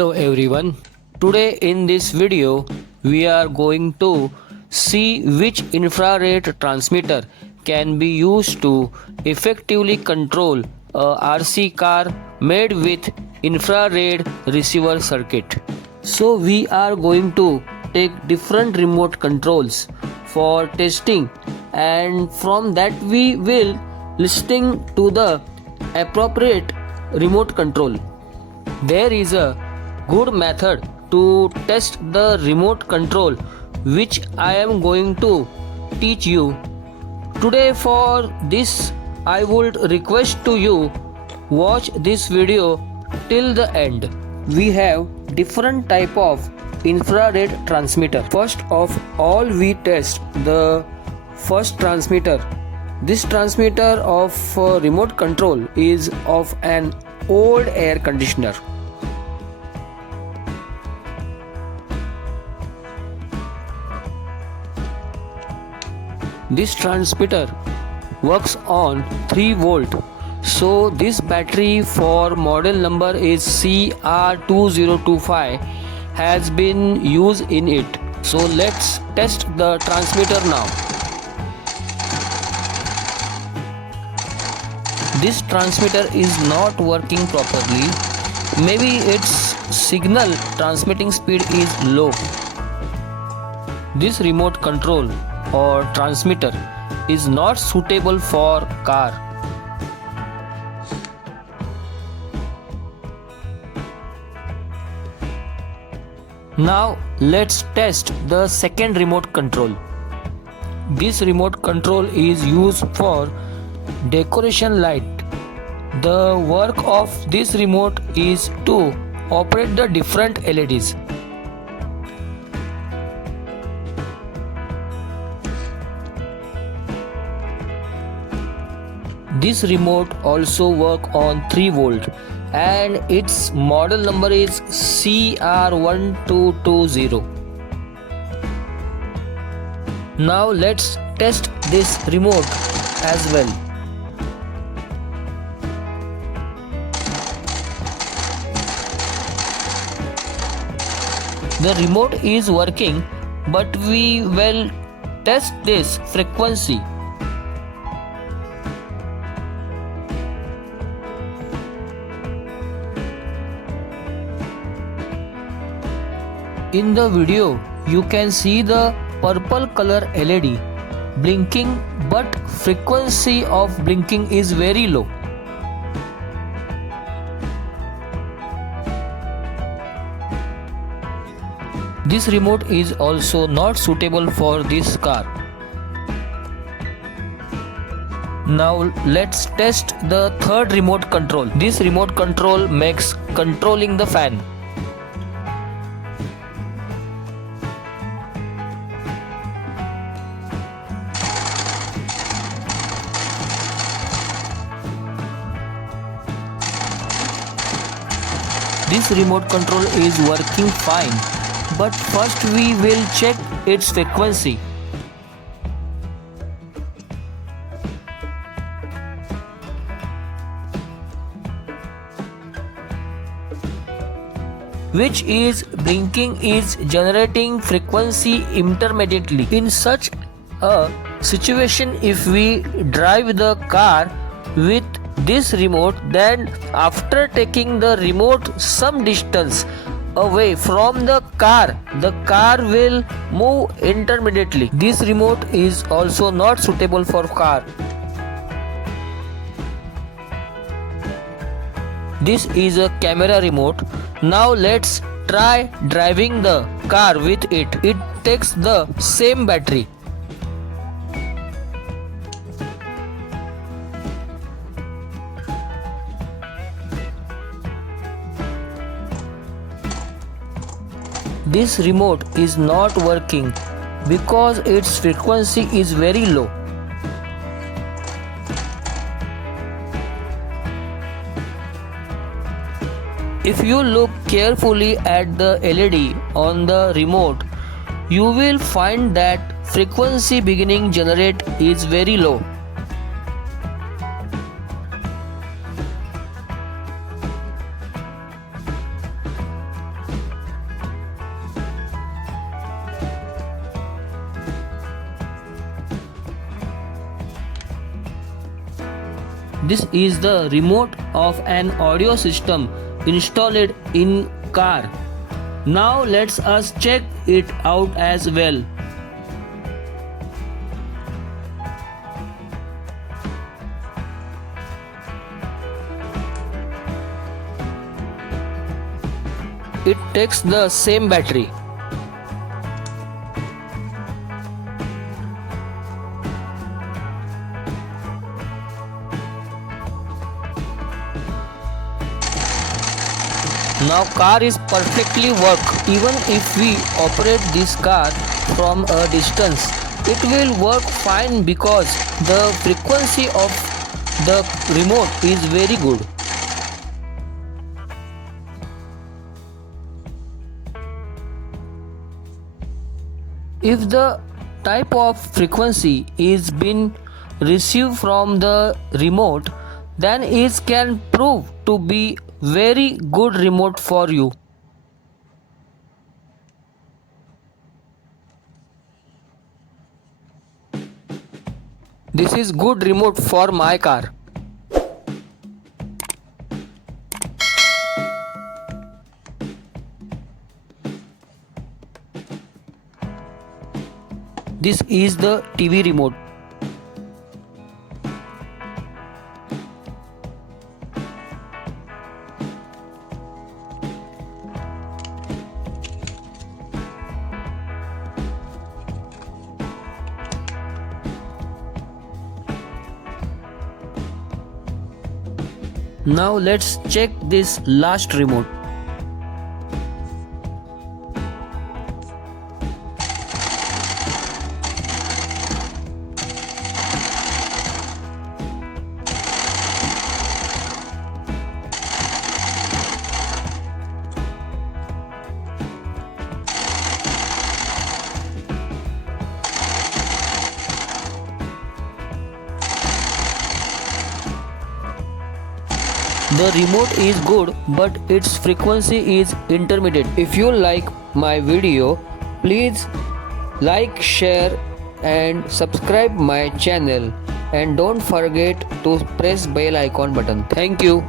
Hello everyone. Today in this video we are going to see which infrared transmitter can be used to effectively control a RC car made with infrared receiver circuit. So we are going to take different remote controls for testing, and from that we will listening to the appropriate remote control. There is a good method to test the remote control which I am going to teach you. Today for this I would request to you watch this video till the end. We have different type of infrared transmitter. First of all we test the first transmitter. This transmitter of remote control is of an old air conditioner. This transmitter works on 3 volt. So this battery for model number is CR2025 has been used in it. So let's test the transmitter now. This transmitter is not working properly. Maybe its signal transmitting speed is low. This remote control or transmitter is not suitable for car. Now let's test the second remote control. This remote control is used for decoration light. The work of this remote is to operate the different LEDs. This remote also work on 3 volt and its model number is CR1220. Now let's test this remote as well. The remote is working, but we will test this frequency. In the video, you can see the purple color LED blinking, but frequency of blinking is very low. This remote is also not suitable for this car. Now let's test the third remote control. This remote control makes controlling the fan. This remote control is working fine, but first we will check its frequency. Which is blinking is generating frequency intermittently. In such a situation, if we drive the car with this remote, then after taking the remote some distance away from the car will move intermittently. This remote is also not suitable for car. This is a camera remote. Now let's try driving the car with it. It takes the same battery. This remote is not working because its frequency is very low. If you look carefully at the LED on the remote, you will find that frequency beginning generate is very low. This is the remote of an audio system installed in car. Now let's us check it out as well. It takes the same battery. Now car is perfectly work. Even if we operate this car from a distance, it will work fine because the frequency of the remote is very good. If the type of frequency is been received from the remote, then it can prove to be very good remote for you. This is good remote for my car. This is the TV remote. Now let's check this last remote. The remote is good, but its frequency is intermittent. If you like my video, please like, share and subscribe my channel, and don't forget to press bell icon button. Thank you.